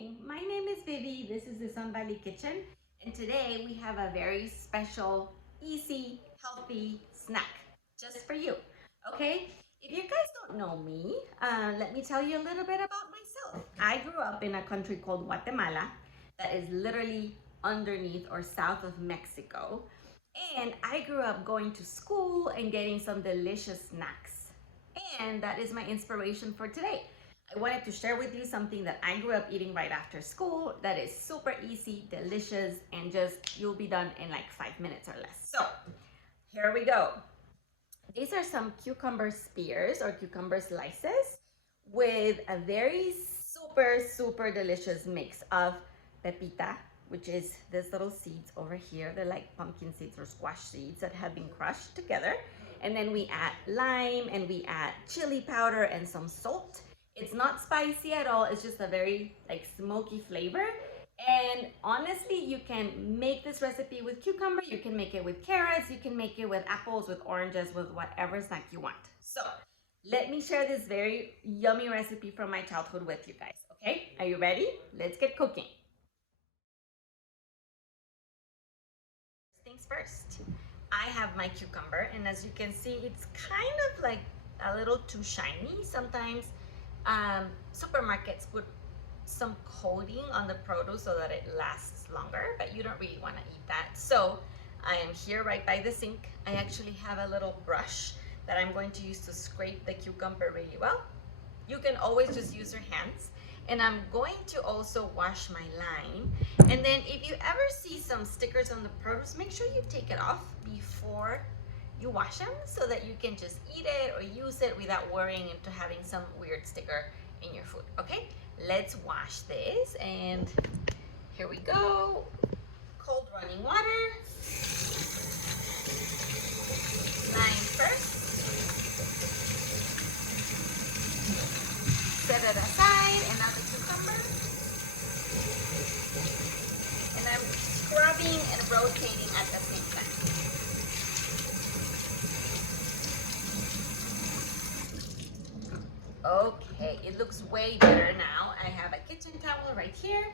Hey, my name is Vivi. This is the Sun Valley Kitchen, and today we have a very special, easy, healthy snack just for you. Okay? If you guys don't know me, let me tell you a little bit about myself. I grew up in a country called Guatemala that is literally underneath or south of Mexico. And I grew up going to school and getting some delicious snacks. And that is my inspiration for today. I wanted to share with you something that I grew up eating right after school that is super easy, delicious, and just you'll be done in like 5 minutes or less. So here we go. These are some cucumber spears or cucumber slices with a very super delicious mix of pepita, which is these little seeds over here. They're like pumpkin seeds or squash seeds that have been crushed together. And then we add lime and we add chili powder and some salt. It's not spicy at all. It's just a very like smoky flavor. And honestly, you can make this recipe with cucumber, you can make it with carrots, you can make it with apples, with oranges, with whatever snack you want. So let me share this very yummy recipe from my childhood with you guys, okay? Are you ready? Let's get cooking. Things first, I have my cucumber, and as you can see, it's kind of like a little too shiny. Sometimes supermarkets put some coating on the produce so that it lasts longer, but you don't really want to eat that. So I am here right by the sink. I actually have a little brush that I'm going to use to scrape the cucumber really well. You can always just use your hands. And I'm going to also wash my lime. And then if you ever see some stickers on the produce, make sure you take it off before you wash them so that you can just eat it or use it without worrying into having some weird sticker in your food, okay? Let's wash this, and here we go. Cold running water. Lime first. Set it aside, and now the cucumber. And I'm scrubbing and rotating at the same time. Okay, it looks way better now. I have a kitchen towel right here.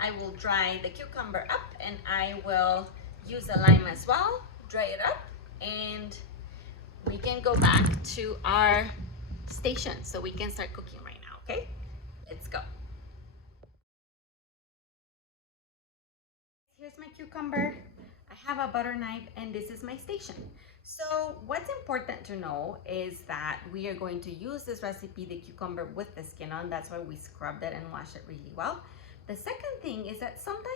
I will dry the cucumber up, and I will use a lime as well. Dry it up, and we can go back to our station so we can start cooking right now, okay? Let's go. Here's my cucumber. I have a butter knife, and this is my station. So what's important to know is that we are going to use this recipe, the cucumber with the skin on. That's why we scrubbed it and washed it really well. The second thing is that sometimes,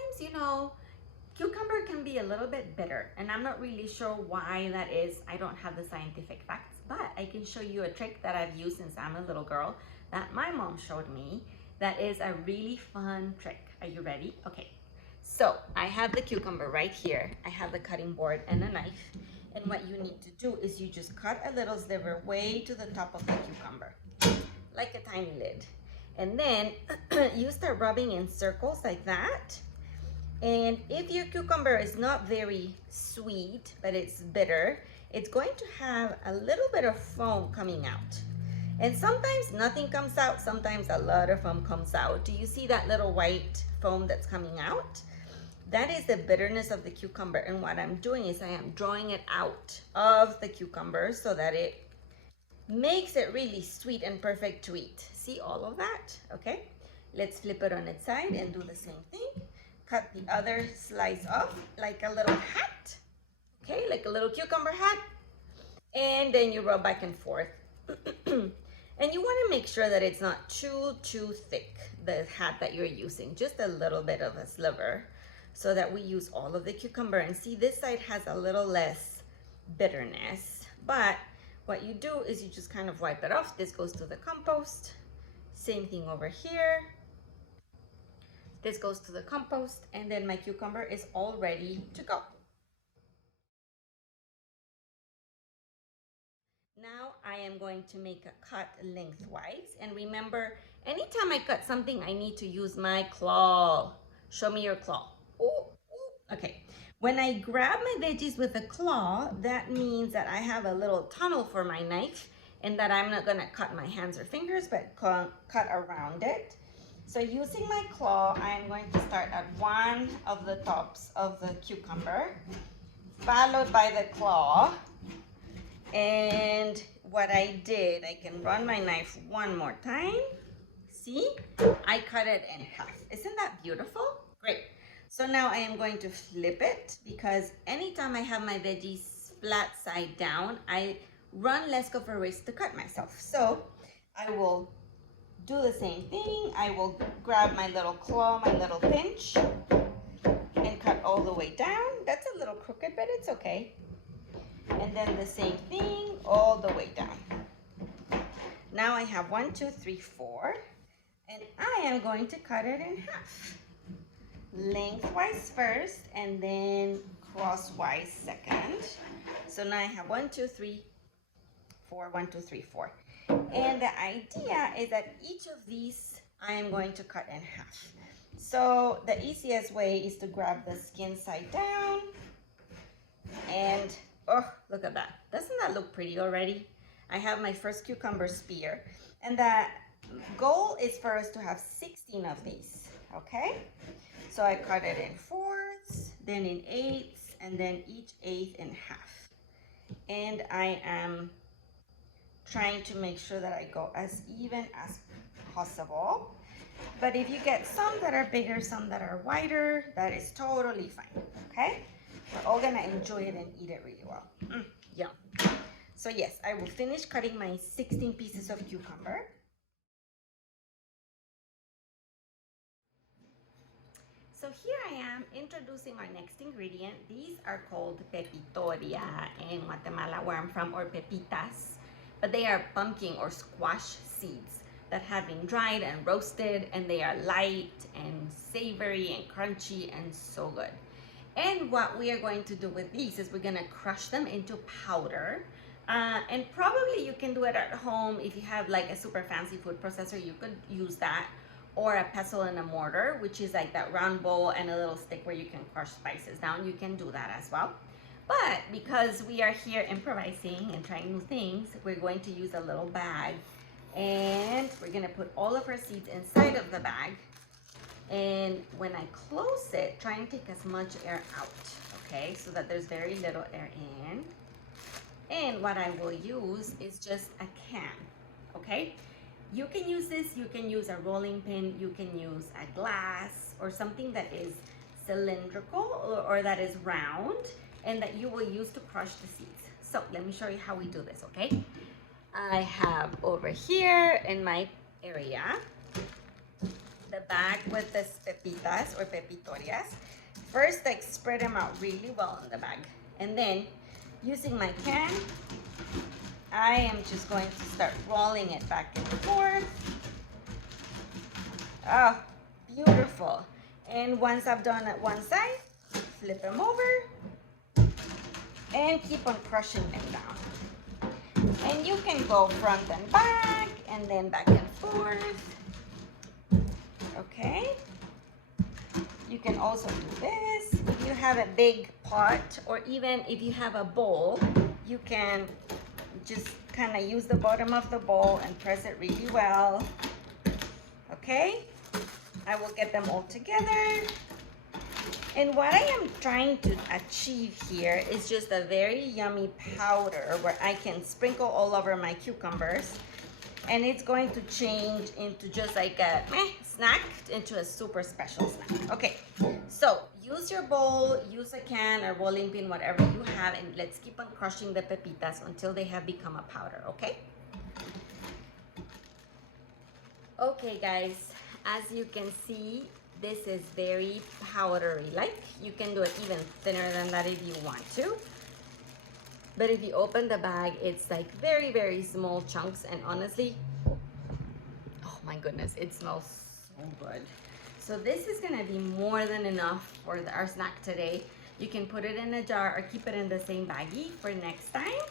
cucumber can be a little bit bitter, and I'm not really sure why that is. I don't have the scientific facts, but I can show you a trick that I've used since I'm a little girl that my mom showed me that is a really fun trick. Are you ready? Okay. So I have the cucumber right here. I have the cutting board and a knife. And what you need to do is you just cut a little sliver way to the top of the cucumber, like a tiny lid. And then you start rubbing in circles like that. And if your cucumber is not very sweet, but it's bitter, it's going to have a little bit of foam coming out. And sometimes nothing comes out, sometimes a lot of foam comes out. Do you see that little white foam that's coming out? That is the bitterness of the cucumber, and what I'm doing is I am drawing it out of the cucumber so that it makes it really sweet and perfect to eat. See all of that? Okay, let's flip it on its side and do the same thing. Cut the other slice off like a little hat, okay, like a little cucumber hat, and then you rub back and forth. And you want to make sure that it's not too thick, the hat that you're using, just a little bit of a sliver, so that we use all of the cucumber. And see, this side has a little less bitterness, but what you do is you just kind of wipe it off. This goes to the compost. Same thing over here. This goes to the compost, and then my cucumber is all ready to go. Now I am going to make a cut lengthwise, and remember, anytime I cut something, I need to use my claw. Show me your claw. Ooh, ooh. Okay, when I grab my veggies with a claw, that means that I have a little tunnel for my knife, and that I'm not gonna cut my hands or fingers, but cut around it. So using my claw, I am going to start at one of the tops of the cucumber, followed by the claw. And what I did, I can run my knife one more time. See, I cut it in half. Isn't that beautiful? Great. So now I am going to flip it, because anytime I have my veggies flat side down, I run less of a risk to cut myself. So I will do the same thing. I will grab my little claw, my little pinch, and cut all the way down. That's a little crooked, but it's okay. And then the same thing all the way down. Now I have 1, 2, 3, 4, and I am going to cut it in half. Lengthwise first, and then crosswise second. So now I have 1, 2, 3, 4, 1, 2, 3, 4. And the idea is that each of these I am going to cut in half. So the easiest way is to grab the skin side down, and oh, look at that. Doesn't that look pretty already? I have my first cucumber spear, and the goal is for us to have 16 of these, okay? So I cut it in fourths, then in eighths, and then each eighth in half. And I am trying to make sure that I go as even as possible. But if you get some that are bigger, some that are wider, that is totally fine, okay? We're all gonna enjoy it and eat it really well. Yum. So yes, I will finish cutting my 16 pieces of cucumber. So here I am introducing our next ingredient. These are called pepitoria in Guatemala, where I'm from, or pepitas. But they are pumpkin or squash seeds that have been dried and roasted, and they are light and savory and crunchy and so good. And what we are going to do with these is we're gonna crush them into powder. And probably you can do it at home. If you have like a super fancy food processor, you could use that, or a pestle and a mortar, which is like that round bowl and a little stick where you can crush spices down. You can do that as well. But because we are here improvising and trying new things, we're going to use a little bag, and we're gonna put all of our seeds inside of the bag. And when I close it, try and take as much air out, okay? So that there's very little air in. And what I will use is just a can, okay? You can use this, you can use a rolling pin, you can use a glass or something that is cylindrical or that is round and that you will use to crush the seeds. So let me show you how we do this, okay? I have over here in my area the bag with the pepitas or pepitorias. First, I spread them out really well in the bag. And then, using my can, I am just going to start rolling it back and forth. Oh, beautiful. And once I've done it one side, flip them over and keep on crushing them down. And you can go front and back, and then back and forth. Okay, you can also do this. If you have a big pot, or even if you have a bowl, you can just kind of use the bottom of the bowl and press it really well. Okay, I will get them all together. And what I am trying to achieve here is just a very yummy powder where I can sprinkle all over my cucumbers. And it's going to change into just like a snack into a super special snack. Okay, so use your bowl, use a can or rolling pin, whatever you have, and let's keep on crushing the pepitas until they have become a powder, okay? Okay guys, as you can see, this is very powdery-like. You can do it even thinner than that if you want to. But if you open the bag, it's like very, very small chunks. And honestly, oh my goodness, it smells so good. So this is gonna be more than enough for our snack today. You can put it in a jar or keep it in the same baggie for next time.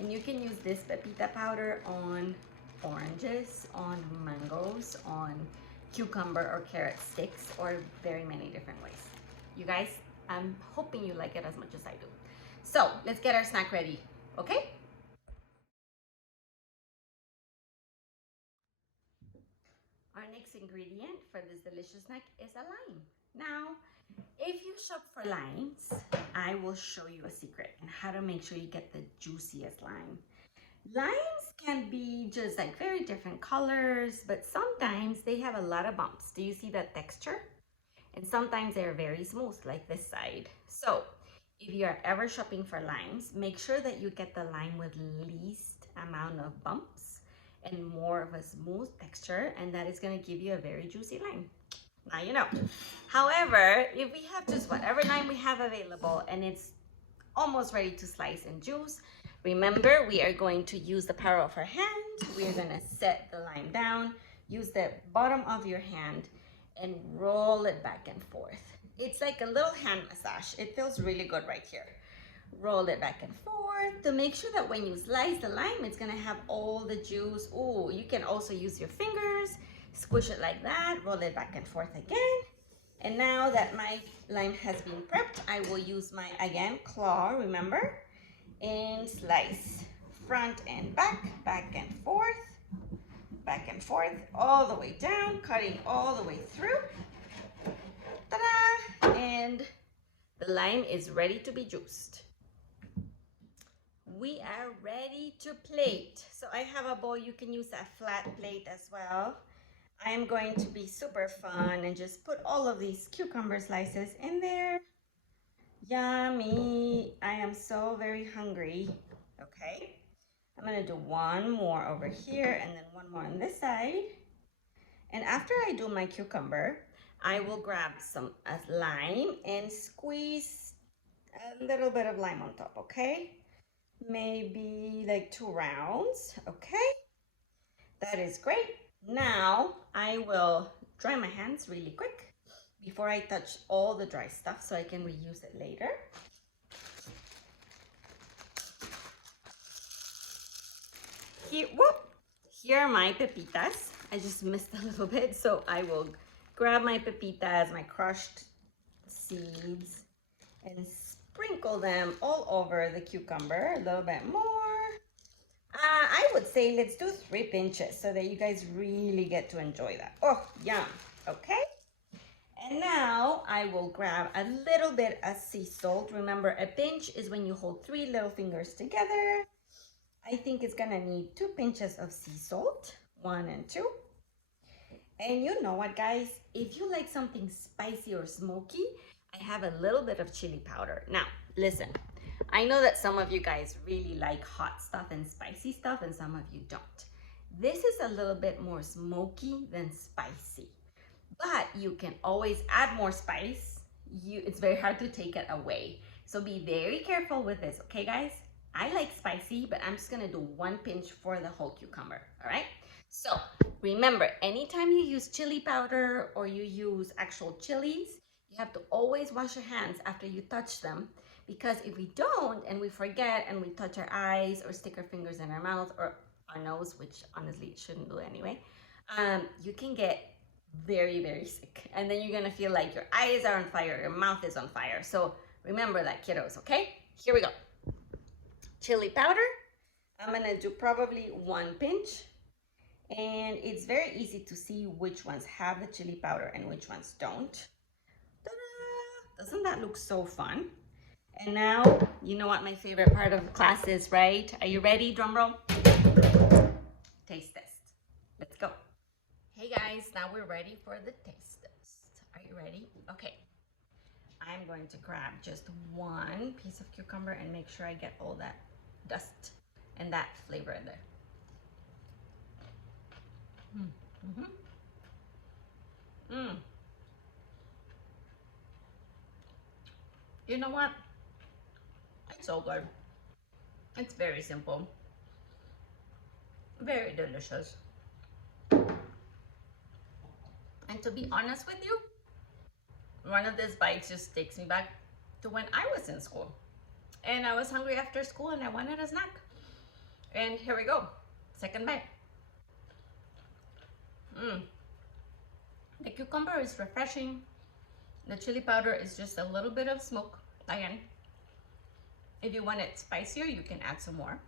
And you can use this pepita powder on oranges, on mangoes, on cucumber or carrot sticks, or very many different ways. You guys, I'm hoping you like it as much as I do. So let's get our snack ready, okay? Our next ingredient for this delicious snack is a lime. Now, if you shop for limes, I will show you a secret on how to make sure you get the juiciest lime. Limes can be just like very different colors, but sometimes they have a lot of bumps. Do you see that texture? And sometimes they're very smooth, like this side. So if you are ever shopping for limes, make sure that you get the lime with least amount of bumps and more of a smooth texture, and that is going to give you a very juicy lime. Now you know. However, if we have just whatever lime we have available and it's almost ready to slice and juice, remember we are going to use the power of our hand. We are going to set the lime down, use the bottom of your hand and roll it back and forth. It's like a little hand massage. It feels really good right here. Roll it back and forth to make sure that when you slice the lime, it's gonna have all the juice. Oh, you can also use your fingers, squish it like that, roll it back and forth again. And now that my lime has been prepped, I will use my, again, claw, remember? And slice front and back and forth, all the way down, cutting all the way through. Ta-da! And the lime is ready to be juiced. We are ready to plate. So I have a bowl. You can use a flat plate as well. I'm going to be super fun and just put all of these cucumber slices in there. Yummy. I am so very hungry. Okay. I'm going to do one more over here and then one more on this side. And after I do my cucumber, I will grab some lime and squeeze a little bit of lime on top, okay? Maybe like 2 rounds, okay? That is great. Now I will dry my hands really quick before I touch all the dry stuff so I can reuse it later. Here are my pepitas. I just missed a little bit, so I will grab my pepitas, my crushed seeds, and sprinkle them all over the cucumber, a little bit more. I would say let's do 3 pinches so that you guys really get to enjoy that. Oh, yum, okay? And now I will grab a little bit of sea salt. Remember, a pinch is when you hold 3 little fingers together. I think it's gonna need 2 pinches of sea salt, 1 and 2. And you know what, guys? If you like something spicy or smoky, I have a little bit of chili powder. Now, listen, I know that some of you guys really like hot stuff and spicy stuff, and some of you don't. This is a little bit more smoky than spicy, but you can always add more spice. It's very hard to take it away. So be very careful with this, okay, guys? I like spicy, but I'm just gonna do 1 pinch for the whole cucumber, all right? So remember, anytime you use chili powder or you use actual chilies, you have to always wash your hands after you touch them, because if we don't and we forget and we touch our eyes or stick our fingers in our mouth or our nose, which honestly it shouldn't do anyway, you can get very, very sick. And then you're gonna feel like your eyes are on fire, your mouth is on fire. So remember that, kiddos, okay? Here we go. Chili powder, I'm gonna do probably 1 pinch. And it's very easy to see which ones have the chili powder and which ones don't. Ta-da! Doesn't that look so fun? And now, you know what my favorite part of the class is, right? Are you ready? Drum roll. Taste test. Let's go. Hey guys, now we're ready for the taste test. Are you ready? Okay. I'm going to grab just 1 piece of cucumber and make sure I get all that dust and that flavor in there. You know what? It's so good. It's very simple. Very delicious. And to be honest with you, one of these bites just takes me back to when I was in school. And I was hungry after school and I wanted a snack. And here we go. Second bite. The cucumber is refreshing. The chili powder is just a little bit of smoke. Again, if you want it spicier, you can add some more.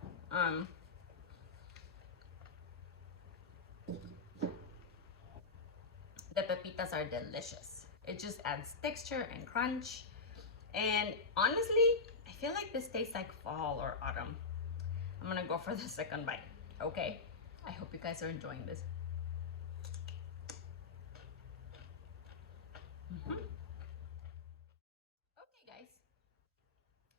The pepitas are delicious. It just adds texture and crunch. And honestly, I feel like this tastes like fall or autumn. I'm gonna go for the second bite, okay? I hope you guys are enjoying this. Okay, guys.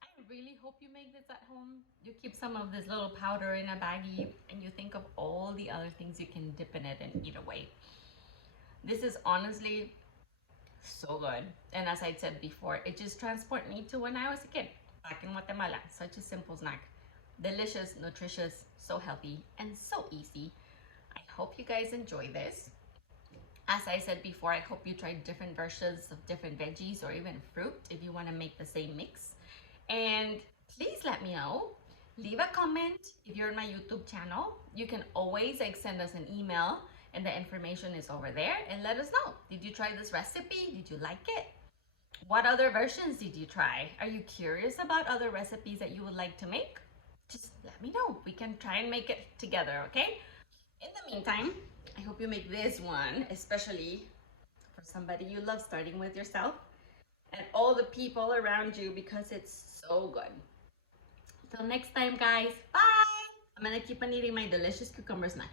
I really hope you make this at home. You keep some of this little powder in a baggie and you think of all the other things you can dip in it and eat away. This is honestly so good. And as I said before, it just transported me to when I was a kid back in Guatemala. Such a simple snack. Delicious, nutritious, so healthy, and so easy. I hope you guys enjoy this. As I said before, I hope you try different versions of different veggies or even fruit if you want to make the same mix. And please let me know. Leave a comment if you're on my YouTube channel. You can always send us an email and the information is over there, and let us know. Did you try this recipe? Did you like it? What other versions did you try? Are you curious about other recipes that you would like to make? Just let me know. We can try and make it together, okay? In the meantime, I hope you make this one, especially for somebody you love, starting with yourself and all the people around you, because it's so good. Till next time, guys. Bye! I'm gonna keep on eating my delicious cucumber snack.